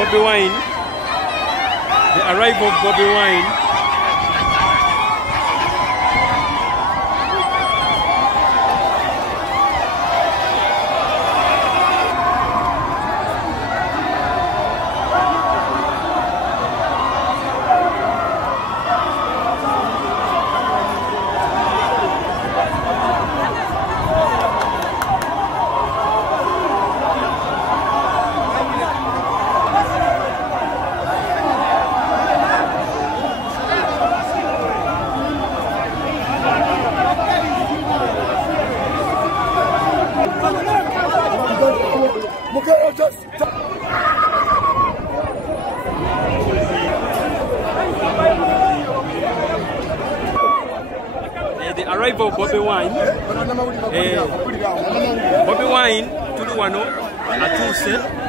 Bobby Wine. The arrival of Bobby Wine. The arrival of Bobby Wine. Bobby Wine, Tuluwano, Atuse.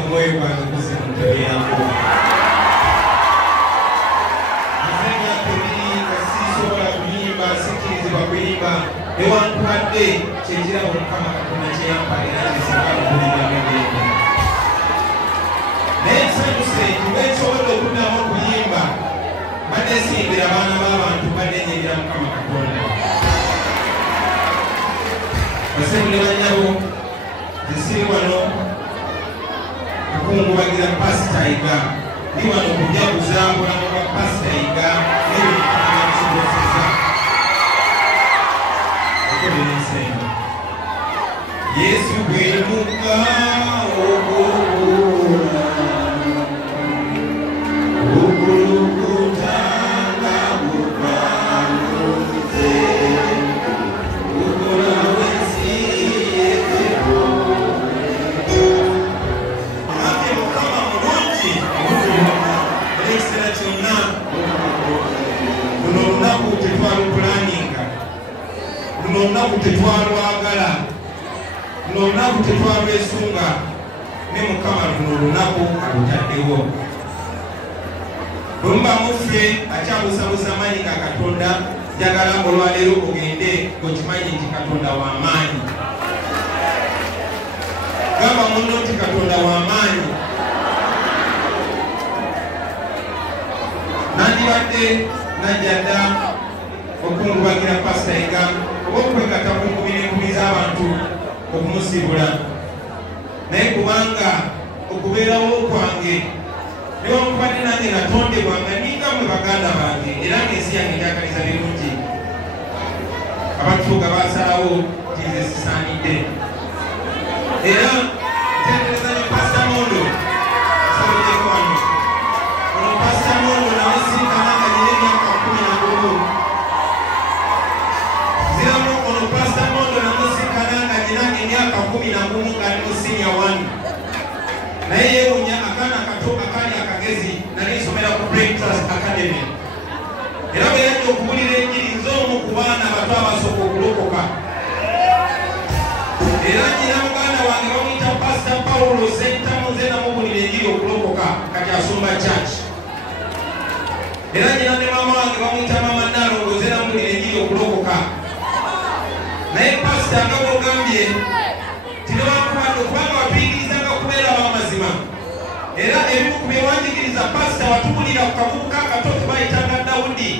mu mwoyo gwange kuze mu ntebe yako. Nze tebiri nga sisobola kuyimba sikkirizibwa kuyimba newankubadde kyekirabo Mukama Katonda kye yampa era kyesinga okuwulira mirembe. Naye nsanyuse nti bwensobodde okuddamu okuyimba mbadde nsimbira abaana b'abantu mbadde nnyingira Mukama Katonda. Basebo ne bannyabo zisiri wano kukungubagira Pasita Yiga ndi wano okujaguza bulamu bwa Pasita Yiga n'ebyokusobozesa okolerensenga Yesu bwe mugga ogogola okulukutanga bukwanuze okola wensi yekebo ate Mukama mulungi ekisera kyonna luno olunaku tetwalupulaninga luno olunaku tetwalwagala luno olunaku tetwalwesunga ne Mukama luno olunaku alutaddewo. Bwemba muffe akyabusabusa amaanyi ga Katonda njagala olwaleero ogende okimanyi nti Katonda w'amaanyi. Gamba munno nti Katonda w'amaanyi. Nandibadde najja dda okungubagira Pasita Yiga oba okwegatta ku nkumi n'enkumi z'abantu okumusibula. Naye kubanga okubeerawo kwange newankubadde nange natondebwanga ninga mwe baganda bange era ng'ensi yange njagaliza birungi abatuuga basalawo nti nze sisaanidde. Era ntendereza ne Pasita Mondo sabuddeko wano ono Pasita Mondo nawe sinkana nga nyina emyaka 11 ziramu ono Pasita Mondo nawe sinkana nga nyina emyaka 11 nga ndi mu senior 1 naye yeewunya akaana kato akali akagezi nali nsomera ku Breakfast Academy era bwe yajja okuwulira enjiri nze omu ku baana bato abasooka okulokoka era nyina muganda wange bamuyita Pasita Paulo Sentamu nze namuwulira enjiri okulokoka kati asumba church era nyina ne maama wange bamuyita Mama Nalongo nze namuwulira enjiri okulokoka naye Pasita nga bw'ogambye tinewakubadde okubanga watuyigirizanga kubeera ab'amazima era ebimu ku byewanjigiriza Pasita watubulira ku kavubuka akato ke bayitanga Dawudi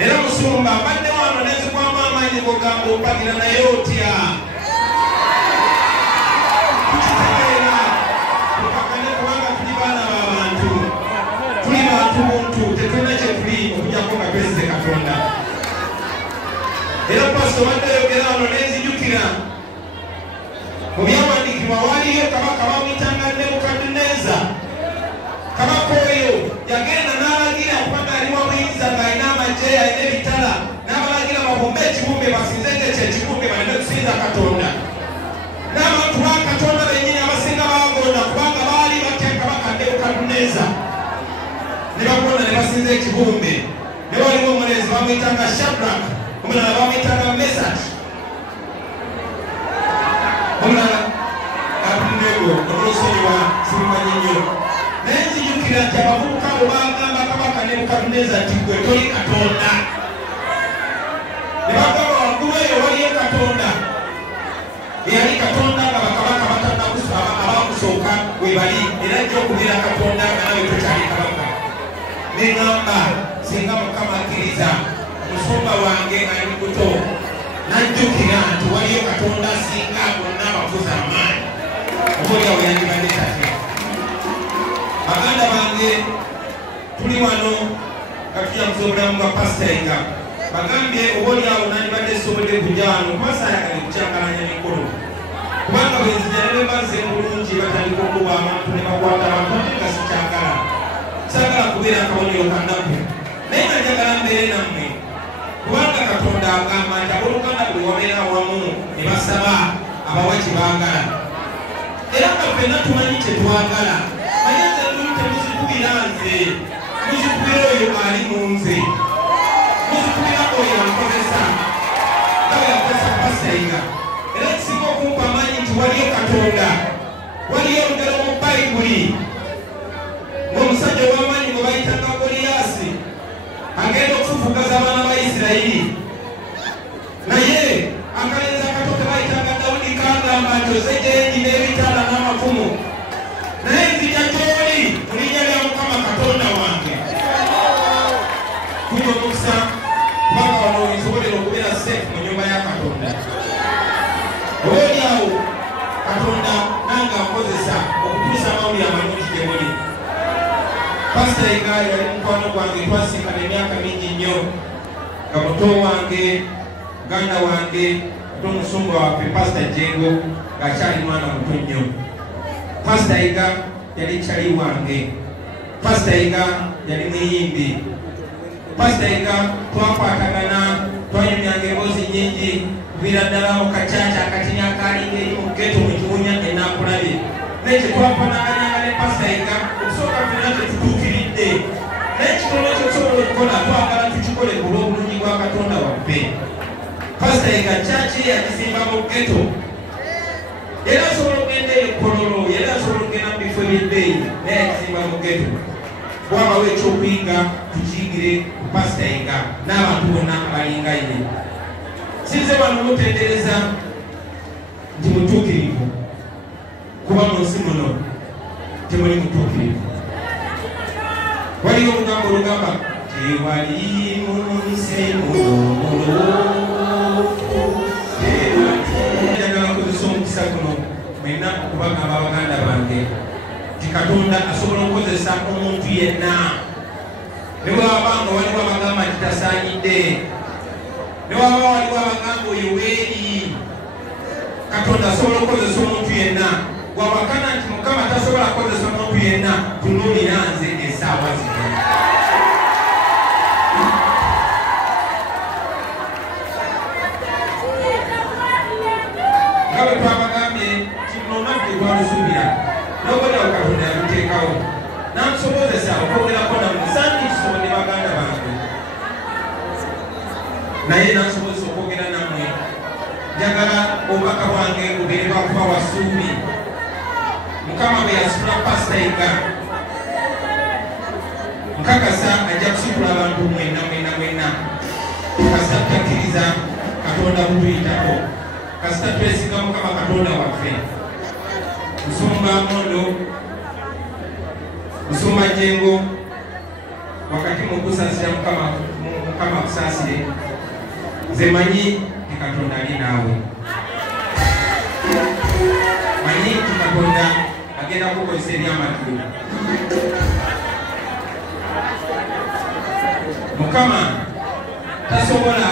era Musumba mbadde wano nenzikwamu amaanyi gogamba opagira naye otya tukitegeera tukakane kubanga tuli baana b'abantu tuli bantu buntu tetulina kye tuli okujjako nga twezze Katonda. Era Pasita wadde ayogera wano nenzijukira mu byawandiikibwa waliyo kabaka bamuyitanga Nebukadineza. Kabaka oyo yagenda n'alagira kubanga ali wamuyinza ng'alina amagye alina ebitala n'abalagira babumbe ekibumbe basinzenga ekyo ekibumbe baleme kusinza Katonda. N'abantu ba Katonda bennyini abasinga bagonda kubanga baali batya kabaka Nebukadineza ne bagonda ne basinza ekibumbe. Ne waliwo omulenzi bamuyitanga Shadraka, omulala bamuyitanga Mesaki, omulala Abedunego omusonyiwa simumanyi nnyo. Naye nzijukira nti abavubuka abo bagamba kabaka Nebukadineza nti gwe toli Katonda. Ne bagamba waggulu eyo waliyo Katonda eyali Katonda nga bakabaka abakusooka we bali era ajja okubeera Katonda nga nawe tokyali kabaka. Ne ŋŋamba singa Mukama akkiriza omusumba wange ali muto najjukira nti waliyo Katonda asinga bonna abafuzi amaanyi oboolyawo yandibadde tate. Baganda bange tuli wano nga tujaguza obulamu bwa Pasita Yiga bagambye oboolyawo nandibadde sobodde kujja wano kuba saayagala kukyankalanya mikolo kubanga bwenzija ne bembaze bulungi batandika okuba abantu ne bakwata abantu ate nga sikyagala saagala kubeera akabonero kannaku naye nga njagala mbeere nammwe kubanga Katonda agamba nti abooluganda buli wabeera wamu ne basaba abawa kye baagala era nga ffenna tumanyi kye twagala naye nze nduli temuzikubira nze muzikubira oyo ali mu nze muzikubira oyo ankozesa nawe yakozesa Pasita Yiga era kisinga okumpa amaanyi nti waliyo Katonda waliyo olugero bayibuli ng'omusajja ow'amaanyi gwe bayitanga Goliyasi agenda okufufugaza abaana ba Isirayiri, naye akalenzi akato ke bayitanga Dawudi kagamba nti ozejjengi n'ebitala n'amafumu, naye nzija gy'oli mu linnya lya Mukama Katonda wange. Kuba omukisa kubanga wano nsobolera okubeera safe mu nnyumba ya Katonda. Oboolyawo Katonda nange akozesa okutuusa amawulire amalungi gye muli. Pastor Yiga yali mukwano gwange, twasinkana emyaka mingi nnyo, nga muto wange muganda wange ate omusumba waffe Pastor Jengo ng'akyali mwana muto nnyo. Pastor Yiga yali kyali wange. Pastor Yiga yali muyimbi. Pastor Yiga twakwatagana, twanyumyanga emboozi nnyingi kuviira ddala mu kacaca akatini akalinga eri mu ghetto mu Kibunya Ennakulabye. Naye kye twafanaganyanga ne Pastor Yiga okusooka ffenna tetutuukiridde, naye kitono kye tusobola okukola twagala tukikole ku lw'obulungi bwa Katonda waffe. Pastor Yiga caci yagizimba mu ghetto, era asobola okugenda Kololo, era asobola okugenda mu bifo eby'ebbeeyi, naye yagizimba mu ghetto. Bwabawo ekyokuyiga tukiyigire ku Pastor Yiga n'abantu bonna abalinga ye. Sinze wano mutendereza nti mutuukirivu, kuba mu nsi muno temuli mutuukirivu. Waliyo olugambo olugamba tewali mu nsi muno muloofu. Njagala nkozesa omukisa guno mwenna okubagamba baganda bange nti Katonda asobola okukozesa omuntu yenna. Ne bw'abanga waliwo abagamba nti tasaanyidde, ne waba waliwo abagamba oyo weeri, Katonda asobola okukozesa omuntu yenna. Wabakana nti Mukama tasobola kukozesa omuntu yenna, tunuulira nze essaawa zino. Nga bwe twabagambye kino olunaku gye twalusuubira n'obulawo Katonda yaluteekawo n'amusobozesa okwogerako nammwe. Santi kisobodde baganda bange, naye n'asobozesa okwogera nammwe. Njagala obubaka bwange bubeere bwakuba wasuubi. Mukama bwe yasitula Pastor Yiga, nkakasa ajja kusitula abantu mwenna mwenna mwenna. Kasita tutakkiriza Katonda butuyitako, kasita twesiga Mukama Katonda waffe. Musumba Mondo, Musumba Jengo, wakati mu kusaasira Mukama akusaasire. Nze manyi nti Katonda ali naawe, manyi nti Katonda agenda kukozesa ebyamatu. Mukama tasobola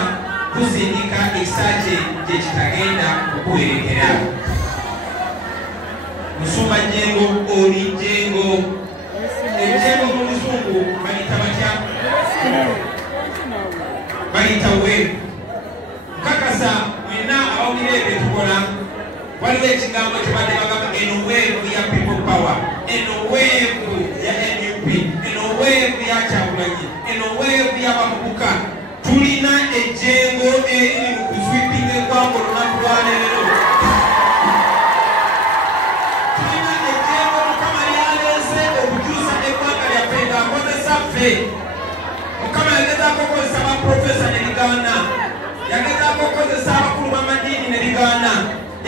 kuzindika ekisakye gye kitagenda okuwerekera. Musumba Jengo oli Jengo. Ejengo mu Luzungu bayita batya? Bayita weevu. Nkakasa mwenna abawulira ebyo tukola, waliwo ekigambo kye badde bagamba eno weevu ya people power, eno weevu ya NUP, eno weevu ya Kyagulanyi, eno weevu y'abavubuka. Tulina ejengo eriri mu kuswipinga eggwanga olunaku lwa leero. Tulina ejengo Mukama lyaleese okukyusa eggwanga lyaffe ng'akozesa ffe. Mukama yagezaako okukozesa baprofesa ne ligaana, yagezaako okukozesa abakulu b'amadiini ne ligaana,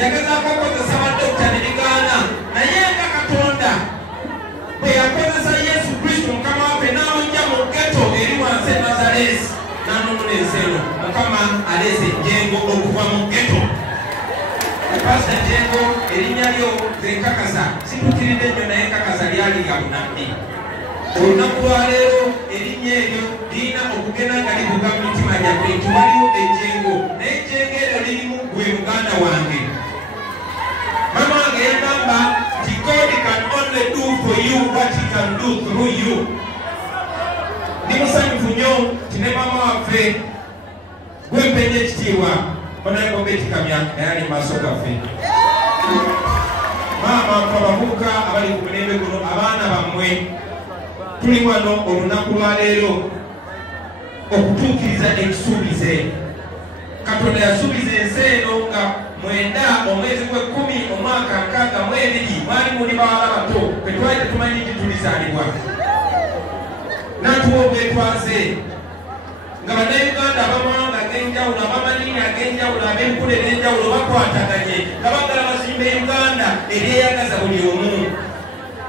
yagezaako okukozesa badokita ne ligaana, naye nga Katonda bwe yakozesa Yesu Kristo Mukama waffe n'amugya mu ghetto eri wansi e Nazareesi n'anunula eno. Mukama aleese Jengo okuva mu ghetto. Pastor Jengo erinnya lyo nze nkakasa situukiridde nnyo, naye nkakasa lyali lya bunabbi. Olunaku lwa leero erinnya eryo lirina okugenda nga livuga mu mitima gyaffe nti waliwo ejengo, naye ejengo eryo lirimu gwe muganda wange. Mama wange yagamba nti God can only do for you what he can do through you. Ndi musanyufu nnyo nti ne mama waffe gwempenya ekitiibwa Honorable Betty Kamya naye ali mu maaso gaffe. Maama mwe abavubuka abali ku mulembe guno, abaana bammwe tuli wano olunaku lwa leero okutuukiriza ekisuubize. Katonda yasuubiza ensi eno nga mwenda omwezi gw'ekkumi omwaka 62 mwali muli bawala bato twali tetumanyi nti tulizaalibwa natuwa obwetwaze nga bannayuganda abamawanga ag'enjawulo abamanini ag'enjawulo ab'enkula ez'enjawulo bakwataganye nga bagala bazimba Uganda eryeyagaza buli omu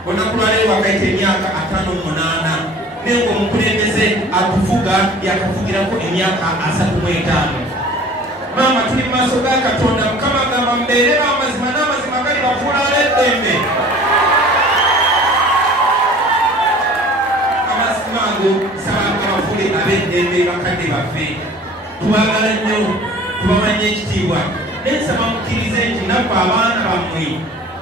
olunaku lwaleero wakaita emyaka 58 naye ng'omukulembeze atufuga yakavugirako emyaka 35. Mama tuli mu maaso ga Katonda Mukama agamba mbeere b'amazima n'amazima gali bafuula ab'eddembe. Amazima ago nsaba bafuule ab'eddembe bakadde baffe tubagala nnyo tubamanye ekitiibwa naye nsaba mukkirize nti naffe abaana bammwe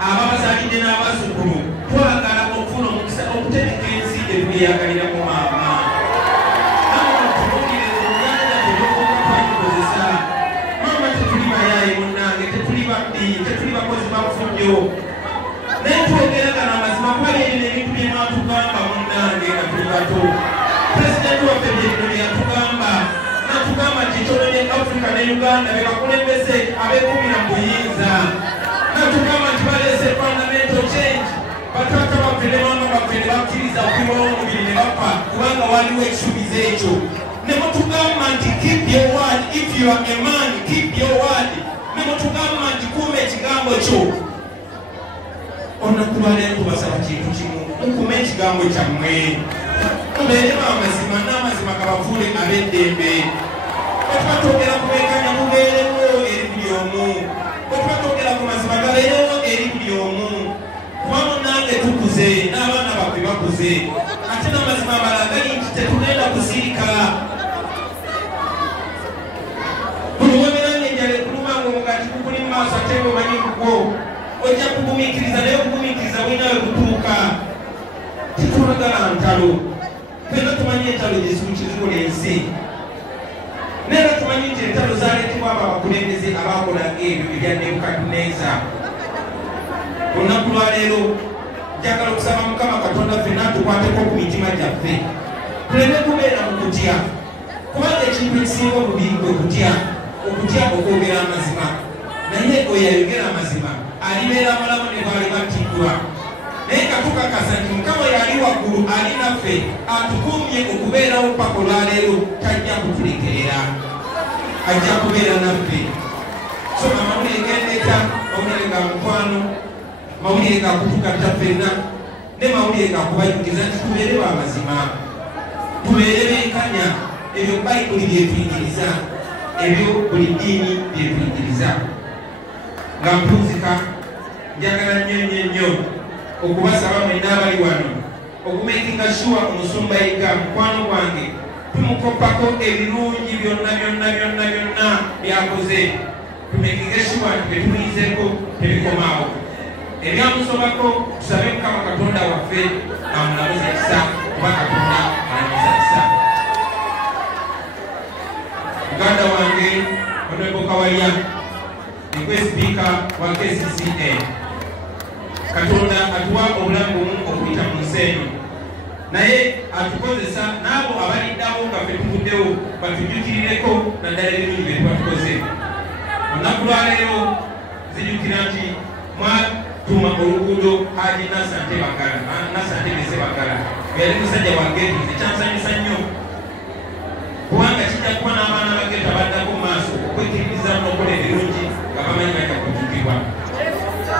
ababazaalidde n'abazzukulu twagala okufuna omukisa okutereka ensi etweyagaliramu maama tetuli bakozi bafujjo naye twogeragana amazima kuba erina ebintu bye mwatugamba munnange nga tuli bato pulezidenti waffe byebino byatugamba natugamba nti ekyolonye Africa ne Uganda be bakulembeze abekumira mu buyinza natugamba nti baleese fundamental change bataata baffe ne maama baffe ne bakkiriza okuyiwawo omubiri ne bapfa kubanga waliwo ekisuubizo ekyo ne mutugamba nti keep your word if you are a man keep your word ne mutugamba nti kuuma ekigambo kyo olunaku lwaleero tubasaba kintu kimu mukuuma ekigambo kyammwe mubeere b'amazima n'amazima gabafuule ab'eddembe bwetubatwogera ku beekanya mubeerewo eri buli omu bwetubatwogera ku mazima gabeerewo eri buli omu kuba munnange tukuze n'abaana baffe bakuze ate n'amazima abalagali nti tetugenda kusirika buli weberange enjala ekuluma ng'omugati gukuli mu maaso ate ng'omanyi kugwo ojja kugumiikiriza naye okugumiikiriza bulinawe kutuuka titwagala ntalo fena tumanyi entalo gyezikuzikola ensi naye tumanyi nti entalo zaleetebwa abo abakulembeze abakola ebyo ebya Nebukadduneeza. Olunaku lwaleero njagala okusaba Mukama Katonda ffenna atukwateko ku mitima gyaffe tuleme kubeera mu kutya kubanga ekintu ekisinga obubi kwe kutya okutya okwogera amazima naye oyo ayogera amazima alibeera amalamu ne baali battiddwa naye katukakasa nti Mukama yali waggulu ali naffe atukuumye okubeerawo paka olwaleero tajja kutulekerera ajja kubeera naffe so amawulire gendeeta mawulire ga mukwano mawulire ga kutugatta ffenna ne mawulire ga kubajukiza nti tubeere b'amazima tubeere benkanya ebyo bayibuli byetuyigiriza ebyo buli ddiini byetuyigiriza nga mpunzika njagala nnyo okubasaba mwenna abali wano okumekinga shuwa omusumba yiga mukwano gwange tumukoppako ebirungi byonna byakoze tumekinge shuwa nti betumuyizeko tebikomaawo ebyamusobako tusabe Mukama Katonda waffe amulamuza ekisa kuba Katonda alamuza kisa. Muganda wange Honorable Kawalya nikwe sipiika wa KCCA Katonda atuwa obulamu bumu okuyita mu nsi eno naye atukozesa n'abo abaliddawo nga ffe tuvuddewo batujjukirireko naddala ebirungi bye twatukoze. Olunaku lwaleero zijjukira nti mwatuma oluguudo Haji Nasante Bese Bagala yali musajja wa geetu ekyansanyusa nnyo kubanga kijja kuba n'abaana ba geetu abaddako mu maaso okwekiririza n'okola ebirungi nga bamanyi bajja kujjukirwa.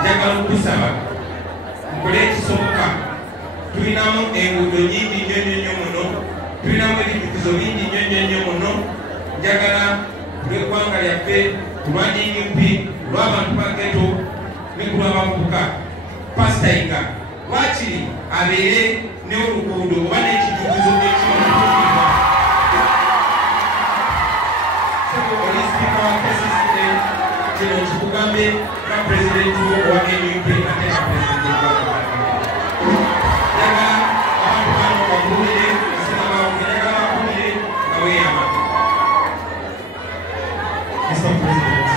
Njagala okusaba mukole ekisoboka tulinamu enguudo nyingi nnyo muno tulinamu ebijjukizo bingi nnyo muno njagala lw'eggwanga lyaffe kulwa DUP lw'abantu ba geeto ne ku lw'abavubuka Pastor Yiga waakiri abeere n'oluguudo oba n'ekijjukizo ekyomutuukibwa oli sipiika wa KCCA kino kikugambe nga pulezidenti owa NUP ate nga pulezidenti njagala abantu bano bakulire njagala bakulire nga weeyama. Mr. President,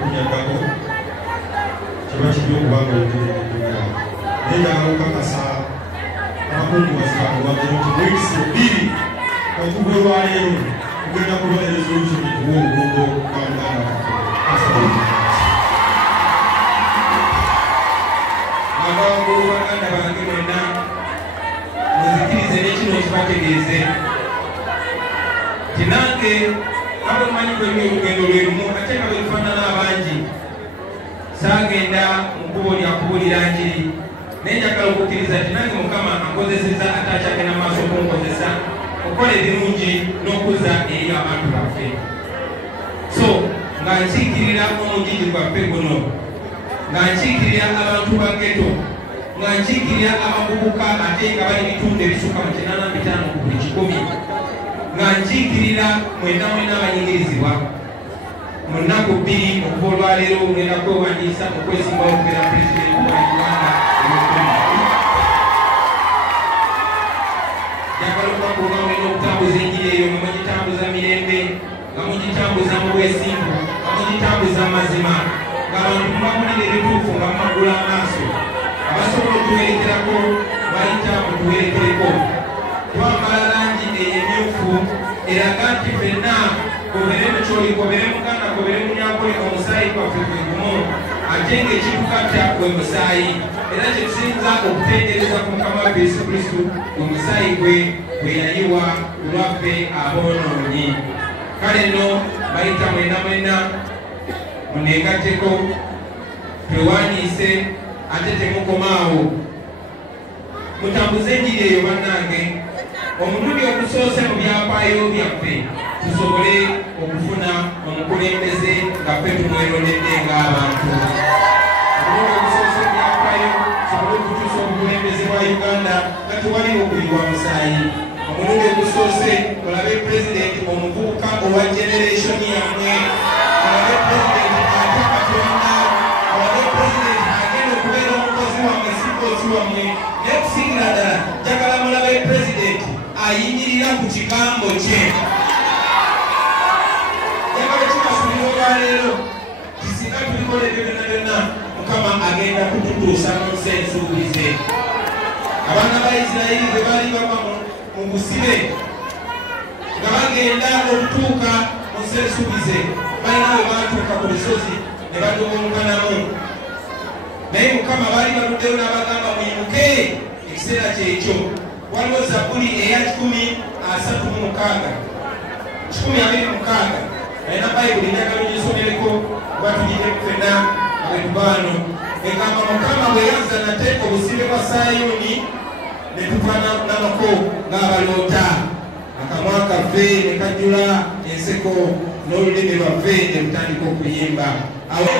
kunyagako kiba kibi okubanga oyogereddeddukira naye njagala okukakasa abakungubazi bakuwagera nti mwezi 2 okuva olwaleero kugenda kuba resolution tuwa oluguudo kwa Uganda. mbategeeze tinange abo manyi bwe olugendo lwe lumu ate nga bwe lufaanana abangi saagenda mu kkubo lya kubulira njiri naye njagala okukkiriza tinange Mukama ankozesezza ate akyagenda mu maaso okunkozesa okukola ebirungi n'okuzza eri abantu baffe so nga nkiikirira omugigi gwaffe guno nga nkiikirira abantu ba geto nga nkiikirira abavubuka ate nga bali bitundu ebisukka mu 85 ku buli 100 nga nkiikirira mwena abanyigirizibwa mu nnaku 2 okuva olwaleero ogenda kwewandiisa okwesimbawo okubeera pulezidenti wa Uganda njagala okubakuba mulina okutambuza enjiri eyo nga mugitambuza mirembe nga mugitambuza mu bwesimbu nga mugitambuza mazima ng'abantu mubamulira ebituufu nga mumagula amaaso abasobola okutuwerekerako bayita mutuwerekereko twambala langi ey'emyufu eraga nti ffenna gobere mukyoli gobere muganda gobere munyagole omusaayi gwaffe gwe gumu ate ng'ekitukatta gwe musaayi era kye tusinza okutendereza ku Mukama waffe Yesu Kristo gwe musaayi gwe gwe yayiwa ku lwaffe aboonoonyi kale nno bayita mwena muneegatteko twewandiise ate temukomaawo mutambuze enjiri eyo bannange omulundi ogusoose mu byafaayo byaffe tusobole okufuna omukulembeze nga ffe tumwerondedde ng'abantu omulundi ogusoose mu byafaayo tusobole okutuusa obukulembeze bwa Uganda nga tewali okuyiwa musaayi omulundi ogusoose olabe pulezidenti omuvubuka owa generation yammwe olabe pulezidenti atya Katonda olabe pulezidenti agenda okubeera omukozi wammwe sikoosi wammwe naye okusingira ddala njagala mulabe pulezidenti ayinyirira ku kigambo kye njagala kikasulira olwaleero kisinga tulikola ebyo byonna byonna Mukama agenda kututuusa mu nsi ensuubize abaana ba Isirayiri bwe baali bava mu busibe nga bagenda okutuuka mu nsi ensuubize balina bwe baatuuka ku lusozi ne badobomukanamu naye Mukama baali baluddeyo n'abagamba muyimuke ekiseera kyekyo waliwo Zabbuli eya 126 alina Bayibuli njagala ogisomereko batugireko ffenna abetubaano egamba Mukama bwe yazza nate obusibe bwa Sayuuni ne tufaananako ng'abaloota akamwa kaffe ne kajjula enseko n'olulimi lwaffe ne lutandika okuyimba awo